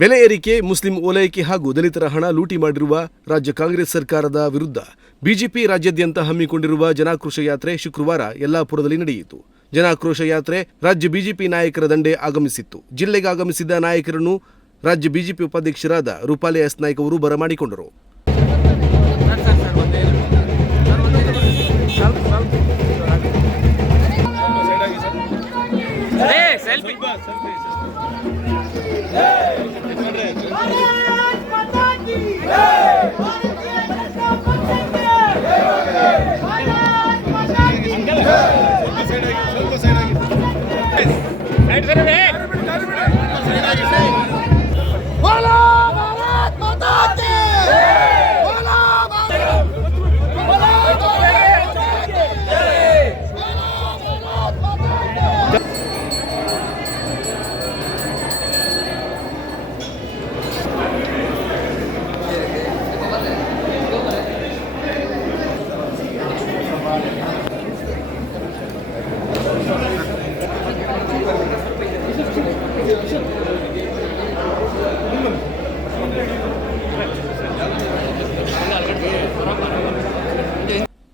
ಬೆಲೆ ಏರಿಕೆ, ಮುಸ್ಲಿಂ ಓಲೈಕೆ ಹಾಗೂ ದಲಿತರ ಹಣ ಲೂಟಿ ಮಾಡಿರುವ ರಾಜ್ಯ ಕಾಂಗ್ರೆಸ್ ಸರ್ಕಾರದ ವಿರುದ್ಧ ಬಿಜೆಪಿ ರಾಜ್ಯಾದ್ಯಂತ ಹಮ್ಮಿಕೊಂಡಿರುವ ಜನಾಕ್ರೋಶ ಯಾತ್ರೆ ಶುಕ್ರವಾರ ಯಲ್ಲಾಪುರದಲ್ಲಿ ನಡೆಯಿತು. ಜನಾಕ್ರೋಶ ಯಾತ್ರೆ ರಾಜ್ಯ ಬಿಜೆಪಿ ನಾಯಕರ ದಂಡೆ ಆಗಮಿಸಿತ್ತು. ಜಿಲ್ಲೆಗೆ ಆಗಮಿಸಿದ ನಾಯಕರನ್ನು ರಾಜ್ಯ ಬಿಜೆಪಿ ಉಪಾಧ್ಯಕ್ಷರಾದ ರೂಪಾಲಿ ಎಸ್ ನಾಯ್ಕ್ ಅವರು ಬರಮಾಡಿಕೊಂಡರು. your name?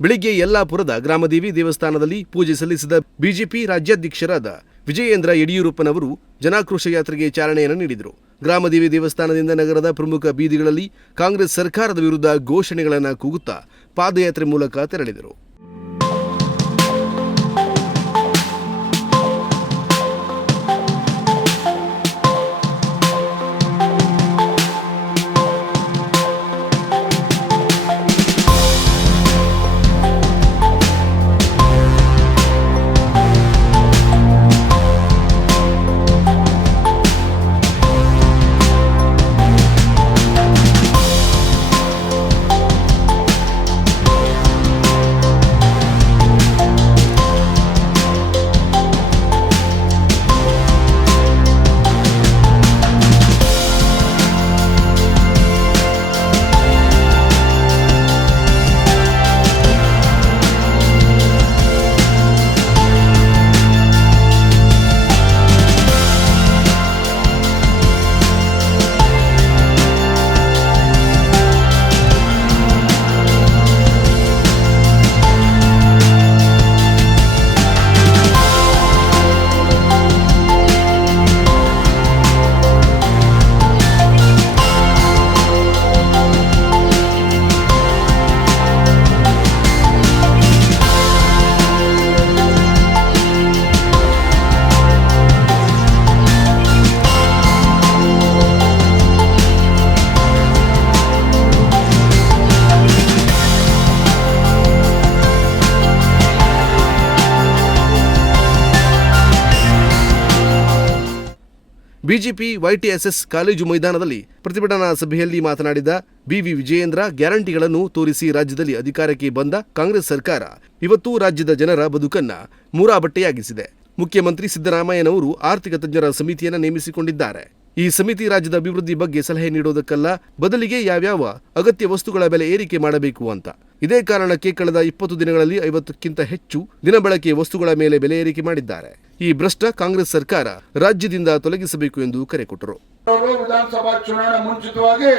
ಬೆಳಿಗ್ಗೆ ಯಲ್ಲಾಪುರದ ಗ್ರಾಮದೇವಿ ದೇವಸ್ಥಾನದಲ್ಲಿ ಪೂಜೆ ಸಲ್ಲಿಸಿದ ಬಿಜೆಪಿ ರಾಜ್ಯಾಧ್ಯಕ್ಷರಾದ ವಿಜಯೇಂದ್ರ ಯಡಿಯೂರಪ್ಪನವರು ಜನಾಕ್ರೋಶ ಯಾತ್ರೆಗೆ ಚಾಲನೆಯನ್ನು ನೀಡಿದರು. ಗ್ರಾಮದೇವಿ ದೇವಸ್ಥಾನದಿಂದ ನಗರದ ಪ್ರಮುಖ ಬೀದಿಗಳಲ್ಲಿ ಕಾಂಗ್ರೆಸ್ ಸರ್ಕಾರದ ವಿರುದ್ಧ ಘೋಷಣೆಗಳನ್ನು ಕೂಗುತ್ತಾ ಪಾದಯಾತ್ರೆ ಮೂಲಕ ತೆರಳಿದರು. ಬಿಜೆಪಿ ವೈಟಿಎಸ್ಎಸ್ ಕಾಲೇಜು ಮೈದಾನದಲ್ಲಿ ಪ್ರತಿಭಟನಾ ಸಭೆಯಲ್ಲಿ ಮಾತನಾಡಿದ ಬಿವಿ ವಿಜಯೇಂದ್ರ, ಗ್ಯಾರಂಟಿಗಳನ್ನು ತೋರಿಸಿ ರಾಜ್ಯದಲ್ಲಿ ಅಧಿಕಾರಕ್ಕೆ ಬಂದ ಕಾಂಗ್ರೆಸ್ ಸರ್ಕಾರ ಇವತ್ತು ರಾಜ್ಯದ ಜನರ ಬದುಕನ್ನ ಮೂರಾಬಟ್ಟೆಯಾಗಿಸಿದೆ. ಮುಖ್ಯಮಂತ್ರಿ ಸಿದ್ದರಾಮಯ್ಯನವರು ಆರ್ಥಿಕ ತಜ್ಞರ ಸಮಿತಿಯನ್ನು ನೇಮಿಸಿಕೊಂಡಿದ್ದಾರೆ. ಈ ಸಮಿತಿ ರಾಜ್ಯದ ಅಭಿವೃದ್ಧಿ ಬಗ್ಗೆ ಸಲಹೆ ನೀಡೋದಕ್ಕಲ್ಲ, ಬದಲಿಗೆ ಯಾವ್ಯಾವ ಅಗತ್ಯ ವಸ್ತುಗಳ ಬೆಲೆ ಏರಿಕೆ ಮಾಡಬೇಕು ಅಂತ. ಇದೇ ಕಾರಣಕ್ಕೆ ಕಳೆದ ಇಪ್ಪತ್ತು ದಿನಗಳಲ್ಲಿ ಐವತ್ತಕ್ಕಿಂತ ಹೆಚ್ಚು ದಿನಬಳಕೆ ವಸ್ತುಗಳ ಮೇಲೆ ಬೆಲೆ ಏರಿಕೆ ಮಾಡಿದ್ದಾರೆ. ಈ ಭ್ರಷ್ಟ ಕಾಂಗ್ರೆಸ್ ಸರ್ಕಾರ ರಾಜ್ಯದಿಂದ ತೊಲಗಿಸಬೇಕು ಎಂದು ಕರೆ ಕೊಟ್ಟರು. ವಿಧಾನಸಭಾ ಚುನಾವಣೆ ಮುಂಚಿತವಾಗಿ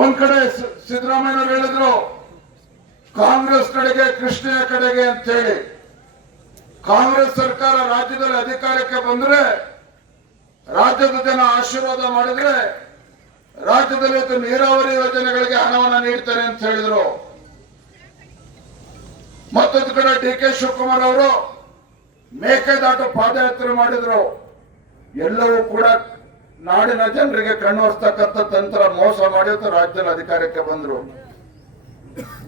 ಒಂದ್ ಕಡೆ ಸಿದ್ದರಾಮಯ್ಯ ಹೇಳಿದ್ರು, ಕಾಂಗ್ರೆಸ್ ಕಡೆಗೆ ಕೃಷ್ಣ ಕಡೆಗೆ ಅಂತ ಹೇಳಿ ಕಾಂಗ್ರೆಸ್ ಸರ್ಕಾರ ರಾಜ್ಯದಲ್ಲಿ ಅಧಿಕಾರಕ್ಕೆ ಬಂದ್ರೆ ರಾಜ್ಯದ ಜನ ಆಶೀರ್ವಾದ ಮಾಡಿದ್ರೆ ರಾಜ್ಯದಲ್ಲಿ ನೀರಾವರಿ ಯೋಜನೆಗಳಿಗೆ ಹಣವನ್ನು ನೀಡ್ತಾರೆ ಅಂತ ಹೇಳಿದ್ರು. ಮತ್ತೊಂದು ಕಡೆ ಡಿ ಕೆ ಶಿವಕುಮಾರ್ ಅವರು ಮೇಕೆದಾಟು ಪಾದಯಾತ್ರೆ ಮಾಡಿದ್ರು. ಎಲ್ಲವೂ ಕೂಡ ನಾಡಿನ ಜನರಿಗೆ ಕಣ್ಣೊರೆಸ್ತಕ್ಕಂಥ ತಂತ್ರ ಮೋಸ ಮಾಡಿ ರಾಜ್ಯದ ಅಧಿಕಾರಕ್ಕೆ ಬಂದ್ರು.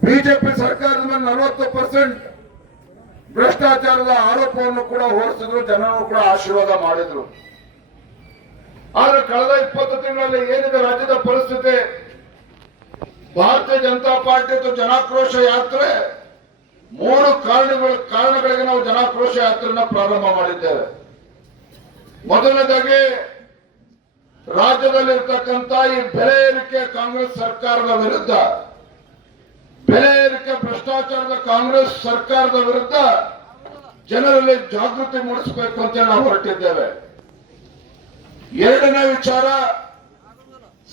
ಬಿಜೆಪಿ ಸರ್ಕಾರದ ಮೇಲೆ ನಲವತ್ತು ಪರ್ಸೆಂಟ್ ಭ್ರಷ್ಟಾಚಾರದ ಆರೋಪವನ್ನು ಕೂಡ ಹೊರಿಸಿದ್ರು, ಜನರು ಕೂಡ ಆಶೀರ್ವಾದ ಮಾಡಿದ್ರು. ಆದ್ರೆ ಕಳೆದ ಇಪ್ಪತ್ತು ತಿಂಗಳಲ್ಲಿ ಏನಿದೆ ರಾಜ್ಯದ ಪರಿಸ್ಥಿತಿ? ಭಾರತೀಯ ಜನತಾ ಪಾರ್ಟಿ ಜನಾಕ್ರೋಶ ಯಾತ್ರೆ. ಮೂರು ಕಾರಣಗಳ, ಕಾರಣಗಳಿಗೆ ನಾವು ಜನಾಕ್ರೋಶ ಯಾತ್ರೆಯನ್ನ ಪ್ರಾರಂಭ ಮಾಡಿದ್ದೇವೆ. ಮೊದಲನೇದಾಗಿ, ರಾಜ್ಯದಲ್ಲಿರ್ತಕ್ಕಂಥ ಈ ಬೆಲೆ ಏರಿಕೆ ಕಾಂಗ್ರೆಸ್ ಸರ್ಕಾರದ ವಿರುದ್ಧ. ಬೆಲೆ ಏರಿಕೆ ಭ್ರಷ್ಟಾಚಾರದ ಕಾಂಗ್ರೆಸ್ ಸರ್ಕಾರದ ವಿರುದ್ಧ ಜನರಲ್ಲಿ ಜಾಗೃತಿ ಮೂಡಿಸಬೇಕು ಅಂತ ನಾವು ಹೊರಟಿದ್ದೇವೆ. ಎರಡನೇ ವಿಚಾರ,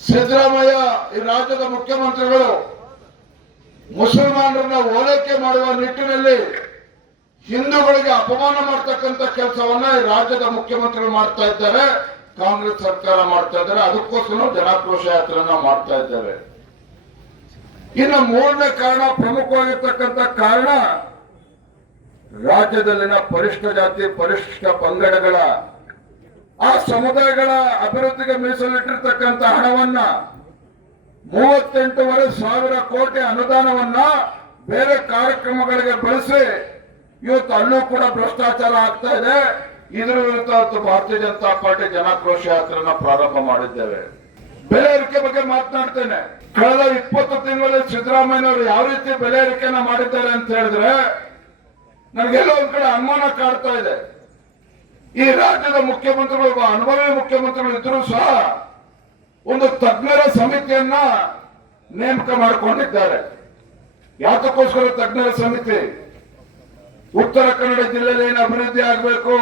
ಸಿದ್ದರಾಮಯ್ಯ, ಈ ರಾಜ್ಯದ ಮುಖ್ಯಮಂತ್ರಿಗಳು ಮುಸಲ್ಮಾನರನ್ನ ಓಲೈಕೆ ಮಾಡುವ ನಿಟ್ಟಿನಲ್ಲಿ ಹಿಂದೂಗಳಿಗೆ ಅಪಮಾನ ಮಾಡ್ತಕ್ಕಂಥ ಕೆಲಸವನ್ನ ಈ ರಾಜ್ಯದ ಮುಖ್ಯಮಂತ್ರಿಗಳು ಮಾಡ್ತಾ ಇದ್ದಾರೆ. ಕಾಂಗ್ರೆಸ್ ಸರ್ಕಾರ ಮಾಡ್ತಾ ಇದ್ದಾರೆ. ಅದಕ್ಕೋಸ್ಕರ ಜನಾಕ್ರೋಶ ಯಾತ್ರೆಯನ್ನ ಮಾಡ್ತಾ ಇದ್ದಾರೆ. ಇನ್ನು ಮೂರನೇ ಕಾರಣ ಪ್ರಮುಖವಾಗಿರ್ತಕ್ಕಂಥ ಕಾರಣ ರಾಜ್ಯದಲ್ಲಿನ ಪರಿಷ್ಠ ಜಾತಿ ಪರಿಶಿಷ್ಟ ಪಂಗಡಗಳ ಆ ಸಮುದಾಯಗಳ ಅಭಿವೃದ್ಧಿಗೆ ಮೀಸಲಿಟ್ಟಿರ್ತಕ್ಕಂಥ ಹಣವನ್ನ ಮೂವತ್ತೆಂಟೂವರೆ ಸಾವಿರ ಕೋಟಿ ಅನುದಾನವನ್ನ ಬೇರೆ ಕಾರ್ಯಕ್ರಮಗಳಿಗೆ ಬಳಸಿ ಇವತ್ತು ಅಲ್ಲೂ ಕೂಡ ಭ್ರಷ್ಟಾಚಾರ ಆಗ್ತಾ ಇದೆ. ಇದರ ವಿರುದ್ಧ ಭಾರತೀಯ ಜನತಾ ಪಾರ್ಟಿ ಜನಾಕ್ರೋಶ ಯಾತ್ರೆಯನ್ನ ಪ್ರಾರಂಭ ಮಾಡಿದ್ದೇವೆ. ಬೆಲೆ ಬಗ್ಗೆ ಮಾತನಾಡ್ತೇನೆ. ಕಳೆದ ಇಪ್ಪತ್ತು ತಿಂಗಳಲ್ಲಿ ಸಿದ್ದರಾಮಯ್ಯನವರು ಯಾವ ರೀತಿ ಬೆಲೆ ಏರಿಕೆಯನ್ನ ಮಾಡಿದ್ದಾರೆ ಅಂತ ಹೇಳಿದ್ರೆ, ನನಗೆಲ್ಲ ಒಂದ್ ಕಡೆ ಅನುಮಾನ ಕಾಡ್ತಾ ಇದೆ. ಈ ರಾಜ್ಯದ ಮುಖ್ಯಮಂತ್ರಿಗಳು ಅನುಭವಿ ಮುಖ್ಯಮಂತ್ರಿಗಳು ಇದ್ರೂ ಸಹ ಒಂದು ತಜ್ಞರ ಸಮಿತಿಯನ್ನ ನೇಮಕ ಮಾಡಿಕೊಂಡಿದ್ದಾರೆ. ಯಾತಕ್ಕೋಸ್ಕರ ತಜ್ಞರ ಸಮಿತಿ? ಉತ್ತರ ಕನ್ನಡ ಜಿಲ್ಲೆಯಲ್ಲಿ ಏನು ಅಭಿವೃದ್ಧಿ ಆಗಬೇಕು?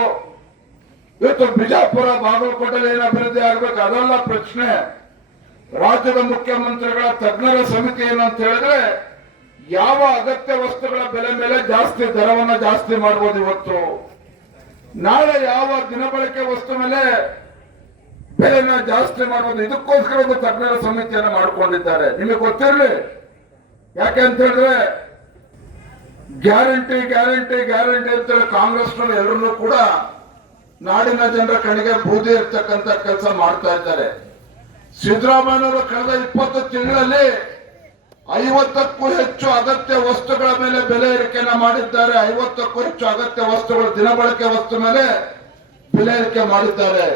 ಇವತ್ತು ಬಿಜಾಪುರ, ಬಾಗಲಕೋಟೆಯಲ್ಲಿ ಏನು ಅಭಿವೃದ್ಧಿ ಆಗಬೇಕು? ಅದೆಲ್ಲ ಪ್ರಶ್ನೆ. ರಾಜ್ಯದ ಮುಖ್ಯಮಂತ್ರಿಗಳ ತಜ್ಞರ ಸಮಿತಿ ಏನಂತ ಹೇಳಿದ್ರೆ, ಯಾವ ಅಗತ್ಯ ವಸ್ತುಗಳ ಬೆಲೆ ಮೇಲೆ ಜಾಸ್ತಿ ದರವನ್ನ ಜಾಸ್ತಿ ಮಾಡಬಹುದು ಇವತ್ತು. ನಾಳೆ ಯಾವ ದಿನಬಳಕೆ ವಸ್ತು ಮೇಲೆ ಬೆಲೆನ ಜಾಸ್ತಿ ಮಾಡಬಹುದು ಇದಕ್ಕೋಸ್ಕರ ಒಂದು ತಜ್ಞರ ಸಮಿತಿಯನ್ನು ಮಾಡಿಕೊಂಡಿದ್ದಾರೆ. ನಿಮಗೆ ಗೊತ್ತಿರಲಿ? ಯಾಕೆ ಅಂತ ಹೇಳಿದ್ರೆ, ಗ್ಯಾರಂಟಿ ಗ್ಯಾರಂಟಿ ಗ್ಯಾರಂಟಿ ಅಂತ ಹೇಳಿ ಕಾಂಗ್ರೆಸ್ನವ್ರು ಎಲ್ಲರೂ ಕೂಡ ನಾಡಿನ ಜನರ ಕಣಿಗೆ ಬೂದಿ ಇರ್ತಕ್ಕಂಥ ಕೆಲಸ ಮಾಡ್ತಾ ಇದ್ದಾರೆ. ಸಿದ್ದರಾಮಯ್ಯನವರು ಕಳೆದ ಇಪ್ಪತ್ತು ತಿಂಗಳಲ್ಲಿ ಐವತ್ತಕ್ಕೂ ಹೆಚ್ಚು ಅಗತ್ಯ ವಸ್ತುಗಳ ಮೇಲೆ ಬೆಲೆ ಏರಿಕೆಯನ್ನ ಮಾಡಿದ್ದಾರೆ. ಐವತ್ತಕ್ಕೂ ಹೆಚ್ಚು ಅಗತ್ಯ ವಸ್ತುಗಳು ದಿನಬಳಕೆ ವಸ್ತು ಮೇಲೆ ಬೆಲೆ ಏರಿಕೆ ಮಾಡಿದ್ದಾರೆ.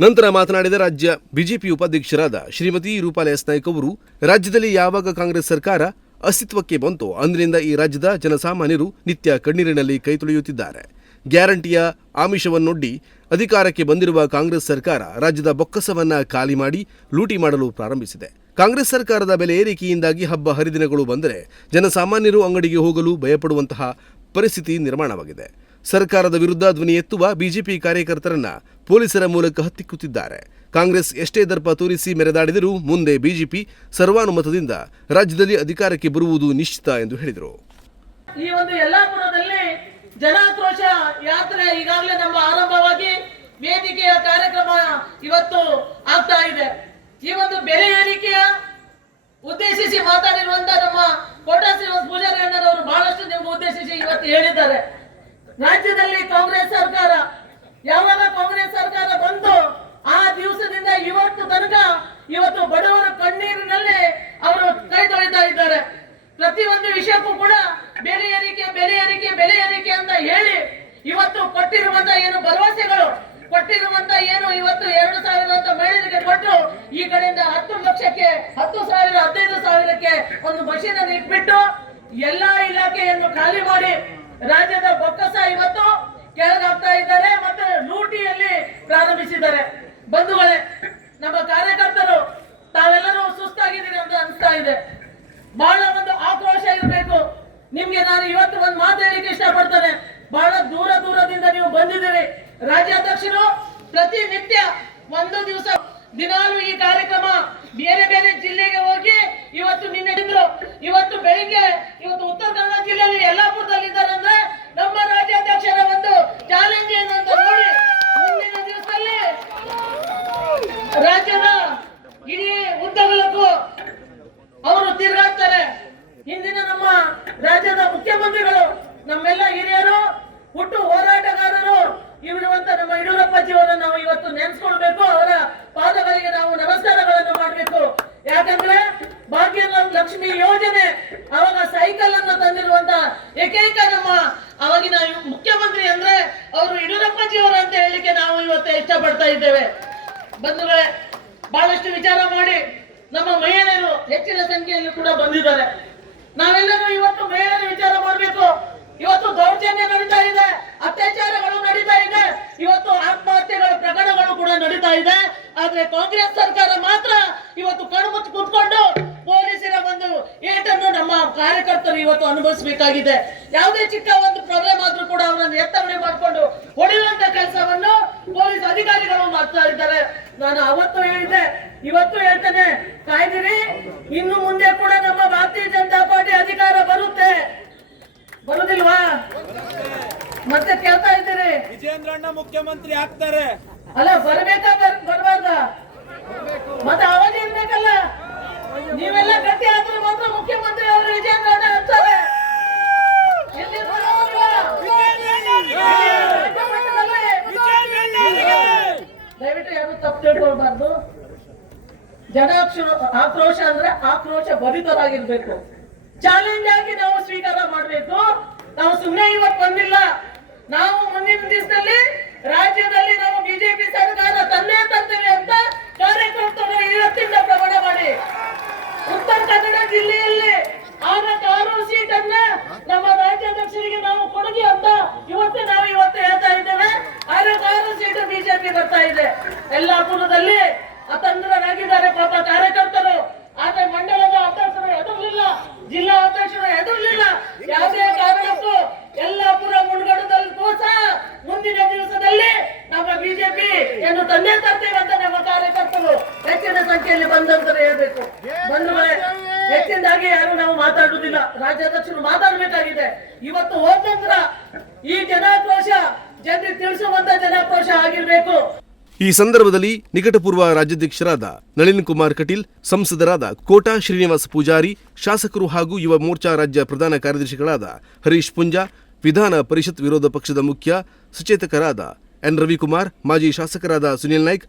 ನಂತರ ಮಾತನಾಡಿದ ರಾಜ್ಯ ಬಿಜೆಪಿ ಉಪಾಧ್ಯಕ್ಷರಾದ ಶ್ರೀಮತಿ ಎಸ್ ನಾಯ್ಕ್ ಅವರು, ರಾಜ್ಯದಲ್ಲಿ ಯಾವಾಗ ಕಾಂಗ್ರೆಸ್ ಸರ್ಕಾರ ಅಸ್ತಿತ್ವಕ್ಕೆ ಬಂತೋ, ಅಂದಿನಿಂದ ಈ ರಾಜ್ಯದ ಜನಸಾಮಾನ್ಯರು ನಿತ್ಯ ಕಣ್ಣೀರಿನಲ್ಲಿ ಕೈ ತೊಳೆಯುತ್ತಿದ್ದಾರೆ. ಗ್ಯಾರಂಟಿಯ ಆಮಿಷವನ್ನೊಡ್ಡಿ ಅಧಿಕಾರಕ್ಕೆ ಬಂದಿರುವ ಕಾಂಗ್ರೆಸ್ ಸರ್ಕಾರ ರಾಜ್ಯದ ಬೊಕ್ಕಸವನ್ನ ಖಾಲಿ ಮಾಡಿ ಲೂಟಿ ಮಾಡಲು ಪ್ರಾರಂಭಿಸಿದೆ. ಕಾಂಗ್ರೆಸ್ ಸರ್ಕಾರದ ಬೆಲೆ ಏರಿಕೆಯಿಂದಾಗಿ ಹಬ್ಬ ಹರಿದಿನಗಳು ಬಂದರೆ ಜನಸಾಮಾನ್ಯರು ಅಂಗಡಿಗೆ ಹೋಗಲು ಭಯಪಡುವಂತಹ ಪರಿಸ್ಥಿತಿ ನಿರ್ಮಾಣವಾಗಿದೆ. ಸರ್ಕಾರದ ವಿರುದ್ಧ ಧ್ವನಿ ಎತ್ತುವ ಬಿಜೆಪಿ ಕಾರ್ಯಕರ್ತರನ್ನ ಪೊಲೀಸರ ಮೂಲಕ ಹತ್ತಿಕ್ಕುತ್ತಿದ್ದಾರೆ. ಕಾಂಗ್ರೆಸ್ ಎಷ್ಟೇ ದರ್ಪ ತೋರಿಸಿ ಮೆರೆದಾಡಿದರೂ ಮುಂದೆ ಬಿಜೆಪಿ ಸರ್ವಾನುಮತದಿಂದ ರಾಜ್ಯದಲ್ಲಿ ಅಧಿಕಾರಕ್ಕೆ ಬರುವುದು ನಿಶ್ಚಿತ ಎಂದು ಹೇಳಿದರು. ಜನಾಕ್ರೋಶ ಯಾತ್ರೆ ಈಗಾಗಲೇ ನಮ್ಮ ಆರಂಭವಾಗಿ ವೇದಿಕೆಯ ಕಾರ್ಯಕ್ರಮ ಇವತ್ತು ಆಗ್ತಾ ಇದೆ. ಈ ಒಂದು ಬೆಲೆ ಏರಿಕೆಯ ಉದ್ದೇಶಿಸಿ ಮಾತಾಡಿರುವಂತ ನಮ್ಮ ಕೋಟಾ ಶ್ರೀನಿವಾಸ ಪೂಜಾರಿ ಅಣ್ಣರವರು ಬಹಳಷ್ಟು ನಿಮ್ಗೆ ಉದ್ದೇಶಿಸಿ ಇವತ್ತು ಹೇಳಿದ್ದಾರೆ. ರಾಜ್ಯದಲ್ಲಿ ಕಾಂಗ್ರೆಸ್ ಸರ್ಕಾರ, ಯಾವಾಗ ಕಾಂಗ್ರೆಸ್ ಸರ್ಕಾರ ಬಂತು ಆ ದಿವಸದಿಂದ ಇವತ್ತು ತನಕ ಇವತ್ತು ಬಡವರ ಕಣ್ಣೀರಿನಲ್ಲಿ ಅವರು ಕೈ ತೊಳಿತಾ ಇದ್ದಾರೆ ಪ್ರತಿಯೊಂದು ವಿಷಯಕ್ಕೂ ಕೂಡ ಬೆಲೆ ಏರಿಕೆ ಬೆಲೆ ಏರಿಕೆ ಬೆಲೆ ಏರಿಕೆ ಅಂತ ಹೇಳಿ ಇವತ್ತು ಕೊಟ್ಟಿರುವಂತ ಏನು ಭರವಸೆಗಳು ಕೊಟ್ಟಿರುವಂತ ಏನು ಇವತ್ತು ಎರಡು ಸಾವಿರ ಅಂತ ಮಹಿಳೆಯರಿಗೆ ಕೊಟ್ಟು ಈ ಕಡೆಯಿಂದ ಹತ್ತು ಲಕ್ಷಕ್ಕೆ ಹತ್ತು ಸಾವಿರ ಹದಿನೈದು ಸಾವಿರಕ್ಕೆ ಒಂದು ಮಷೀನ್ ಅನ್ನು ಇಟ್ಬಿಟ್ಟು ಎಲ್ಲಾ ಇಲಾಖೆಯನ್ನು ಖಾಲಿ ಮಾಡಿ ರಾಜ್ಯದ ಬೊಕ್ಕಸ ಇವತ್ತು ಕೆಳಗಾಗ್ತಾ ಇದ್ದಾರೆ ಮತ್ತೆ ಲೂಟಿಯಲ್ಲಿ ಪ್ರಾರಂಭಿಸಿದ್ದಾರೆ ಬಂಧುಗಳೇ, ನಮ್ಮ ಕಾರ್ಯಕರ್ತರು, ತಾವೆಲ್ಲರೂ ಸುಸ್ತಾಗಿದ್ದೀರಿ ಅಂತ ಅನಿಸ್ತಾ ಇದೆ. ಬಹಳ ಒಂದು ಆಕ್ರೋಶ ಇರಬೇಕು. ನಿಮ್ಗೆ ನಾನು ಇವತ್ತು ಒಂದು ಮಾತು ಹೇಳಿಕ್ಕೆ ಇಷ್ಟಪಡ್ತೇನೆ. ಬಹಳ ದೂರ ದೂರದಿಂದ ನೀವು ಬಂದಿದ್ದೀರಿ. ರಾಜ್ಯಾಧ್ಯಕ್ಷರು ಪ್ರತಿನಿತ್ಯ ಒಂದು ದಿವಸ ದಿನಾಲು ಈ ಕಾರ್ಯಕ್ರಮ ಬೇರೆ ಬೇರೆ ಜಿಲ್ಲೆಗೆ ಹೋಗಿ ಇವತ್ತು ನಿನ್ನೆ ಇದ್ರು ಇವತ್ತು ಬೆಳಿಗ್ಗೆ ಇವತ್ತು ಉತ್ತರ ಕನ್ನಡ ಜಿಲ್ಲೆಯಲ್ಲಿ ಯಲ್ಲಾಪುರದಲ್ಲಿ ಇದ್ದಾರೆ ಅಂದ್ರೆ ನಮ್ಮ ರಾಜ್ಯಾಧ್ಯಕ್ಷರ ಒಂದು ಚಾಲೆಂಜ್ ಏನು ಅಂತ ನೋಡಿ ಮುಂದಿನ ದಿವಸದಲ್ಲಿ ರಾಜ್ಯದ ಇಡೀ ಉದ್ದಗಲಕ್ಕೂ ಅವರು ತಿರುಗಾಡ್ತಾರೆ ಹಿಂದಿನ ನಮ್ಮ ರಾಜ್ಯದ ಮುಖ್ಯಮಂತ್ರಿಗಳು ನಮ್ಮೆಲ್ಲ ಹಿರಿಯರು ಹುಟ್ಟು ಹೋರಾಟಗಾರರು ಇರುವಂತ ನಮ್ಮ ಯಡಿಯೂರಪ್ಪಜಿಯವರನ್ನು ನಾವು ಇವತ್ತು ನೆನೆಸ್ಕೊಳ್ಬೇಕು ಅವರ ಪಾದಗಳಿಗೆ ನಾವು ನಮಸ್ಕಾರಗಳನ್ನು ಮಾಡಬೇಕು ಯಾಕಂದ್ರೆ ಭಾಗ್ಯ ಲಕ್ಷ್ಮಿ ಯೋಜನೆ ಅವಾಗ ಸೈಕಲ್ ಅನ್ನು ತಂದಿರುವಂತ ಏಕೈಕ ನಮ್ಮ ಅವಾಗಿನ ಮುಖ್ಯಮಂತ್ರಿ ಅಂದ್ರೆ ಅವರು ಯಡಿಯೂರಪ್ಪಜಿಯವರು ಅಂತ ಹೇಳಲಿಕ್ಕೆ ನಾವು ಇವತ್ತು ಇಷ್ಟಪಡ್ತಾ ಇದ್ದೇವೆ ಬಂಧುಗಳೇ ಬಹಳಷ್ಟು ನಮ್ಮ ಮಹಿಳೆಯರು ಹೆಚ್ಚಿನ ಸಂಖ್ಯೆಯಲ್ಲಿ ಕೂಡ ಬಂದಿದ್ದಾರೆ. ನಾವೆಲ್ಲರೂ ಇವತ್ತು ಮಹಿಳೆಯರ ವಿಚಾರ ಮಾಡಬೇಕು. ಇವತ್ತು ದೌರ್ಜನ್ಯ ನಡೀತಾ ಇದೆ, ಅತ್ಯಾಚಾರಗಳು ನಡೀತಾ ಇದೆ, ಇವತ್ತು ಆತ್ಮಹತ್ಯೆಗಳ ಪ್ರಕರಣಗಳು ಕೂಡ ನಡೀತಾ ಇದೆ. ಆದ್ರೆ ಕಾಂಗ್ರೆಸ್ ಸರ್ಕಾರ ಮಾತ್ರ ಇವತ್ತು ಕಣ್ಮುಚ್ಚಿ ಕುತ್ಕೊಂಡು ಪೊಲೀಸರ ಒಂದು ಏಟನ್ನು ನಮ್ಮ ಕಾರ್ಯಕರ್ತರು ಇವತ್ತು ಅನುಭವಿಸಬೇಕಾಗಿದೆ. ಯಾವುದೇ ಚಿಕ್ಕ ಒಂದು ಪ್ರಾಬ್ಲಮ್ ಆದ್ರೂ ಕೂಡ ಅವರನ್ನು ಎತ್ತವಣೆ ಮಾಡಿಕೊಂಡು ಹೊಡೆಯುವಂತ ಕೆಲಸವನ್ನು ಪೊಲೀಸ್ ಅಧಿಕಾರಿಗಳು ಮಾಡ್ತಾ ಇದ್ದಾರೆ. ನಾನು ಇವತ್ತು ಹೇಳ್ತೇನೆ ಕಾಯ್ದಿರಿ ಇನ್ನು ಮುಂದೆ ಕೂಡ ನಮ್ಮ ಭಾರತೀಯ ಜನತಾ ಪಾರ್ಟಿ ಅಧಿಕಾರ ಬರುತ್ತೆ. ಬರುದಿಲ್ವಾ? ಮತ್ತೆ ಕೇಳ್ತಾ ಇದ್ದೀರಿ? ವಿಜೇಂದ್ರಣ್ಣ ಮುಖ್ಯಮಂತ್ರಿ ಆಗ್ತಾರೆ. ಅಲ್ಲ ಬರ್ಬೇಕಾ ಬರ್ ಬರಬಾರ್ದ ಮತ್ತೆ ಅವಾಗ ಇರ್ಬೇಕಲ್ಲ. ನೀವೆಲ್ಲ ಗಟ್ಟಿ ಆದ್ರೆ ಮಾತ್ರ ಮುಖ್ಯಮಂತ್ರಿ ಅವರು ವಿಜೇಂದ್ರ ಆಗ್ತಾರೆ ಇಲ್ಲಿ ಬರೋದಿಲ್ಲ. ಇಲ್ಲಿ ರಾಜ್ಯ ಮಟ್ಟದಲ್ಲಿ ದಯವಿಟ್ಟು ಯಾರು ತಪ್ಪು ತಿಳ್ಕೊಳ್ಬಾರ್ದು. ಜನಾಕ್ಷ ಆಕ್ರೋಶ ಅಂದ್ರೆ ಆಕ್ರೋಶ ಭರಿತರಾಗಿರ್ಬೇಕು. ಚಾಲೆಂಜ್ ಆಗಿ ನಾವು ಸ್ವೀಕಾರ ಮಾಡಬೇಕು. ನಾವು ಸುಮ್ಮನೆ ಇವತ್ತು ಬಂದಿಲ್ಲ. ನಾವು ಮುಂದಿನ ದಿವಸದಲ್ಲಿ ರಾಜ್ಯದಲ್ಲಿ ನಾವು ಬಿಜೆಪಿ ಸರ್ಕಾರ ತಂದೆ ತರ್ತೇವೆ ಅಂತ ಕಾರ್ಯಕರ್ತರು ಇವತ್ತಿಂದ ಪ್ರಮಾಣ ಮಾಡಿ. ಉತ್ತರ ಕನ್ನಡ ಜಿಲ್ಲೆಯಲ್ಲಿ ಆರಕ್ಕೆ ಆರು ಸೀಟನ್ನ ನಮ್ಮ ರಾಜ್ಯಾಧ್ಯಕ್ಷರಿಗೆ ನಾವು ಕೊಡುಗೆ ಅಂತ ಇವತ್ತು ನಾವು ಇವತ್ತು ಹೇಳ್ತಾ ಇದ್ದೇವೆ. ಆರಕ್ಕೆ ಆರು ಸೀಟು ಬಿಜೆಪಿ ಬರ್ತಾ ಇದೆ. ಯಲ್ಲಾಪುರದಲ್ಲಿ ಅತಂತ್ರರಾಗಿದ್ದಾರೆ ಪಾಪ ಕಾರ್ಯಕರ್ತರು ಆದ್ರೆ ಮಂಡಲದ ಅಧ್ಯಕ್ಷರು ಎದುರ್ಲಿಲ್ಲ ಜಿಲ್ಲಾ ಅಧ್ಯಕ್ಷರು ಎದುರ್ಲಿಲ್ಲ ಯಾವುದೇ ಕಾರಣಕ್ಕೂ ಯಲ್ಲಾಪುರ ಮುಂಡ್ಗಡದಲ್ಲಿ ಸಹ ಮುಂದಿನ ದಿವಸದಲ್ಲಿ ನಮ್ಮ ಬಿಜೆಪಿ ಎಂದು ತಂದೆ ತರ್ತೇವೆ ಅಂತ ನಮ್ಮ ಕಾರ್ಯಕರ್ತರು ಹೆಚ್ಚಿನ ಸಂಖ್ಯೆಯಲ್ಲಿ ಬಂದಂತ ಹೇಳ್ಬೇಕು ಬಂಧುಗಳೇ ಹೆಚ್ಚಿನದಾಗಿ ಯಾರು ನಾವು ಮಾತಾಡುವುದಿಲ್ಲ ರಾಜ್ಯಾಧ್ಯಕ್ಷರು ಮಾತಾಡಬೇಕಾಗಿದೆ ಇವತ್ತು ಹೋದಂದ್ರ ಈ ಜನಾಕ್ರೋಶ ಜನರಿಗೆ ತಿಳಿಸುವಂತ ಜನಾಕ್ರೋಶ ಆಗಿರ್ಬೇಕು ಈ ಸಂದರ್ಭದಲ್ಲಿ ನಿಕಟಪೂರ್ವ ರಾಜ್ಯಾಧ್ಯಕ್ಷರಾದ ನಳಿನ್ ಕುಮಾರ್ ಕಟೀಲ್, ಸಂಸದರಾದ ಕೋಟಾ ಶ್ರೀನಿವಾಸ ಪೂಜಾರಿ, ಶಾಸಕರು ಹಾಗೂ ಯುವ ಮೋರ್ಚಾ ರಾಜ್ಯ ಪ್ರಧಾನ ಕಾರ್ಯದರ್ಶಿಗಳಾದ ಹರೀಶ್ ಪುಂಜಾ, ವಿಧಾನ ಪರಿಷತ್ ವಿರೋಧ ಪಕ್ಷದ ಮುಖ್ಯ ಸಚೇತಕರಾದ ಎನ್ ರವಿಕುಮಾರ್, ಮಾಜಿ ಶಾಸಕರಾದ ಸುನಿಲ್ ನಾಯ್ಕ್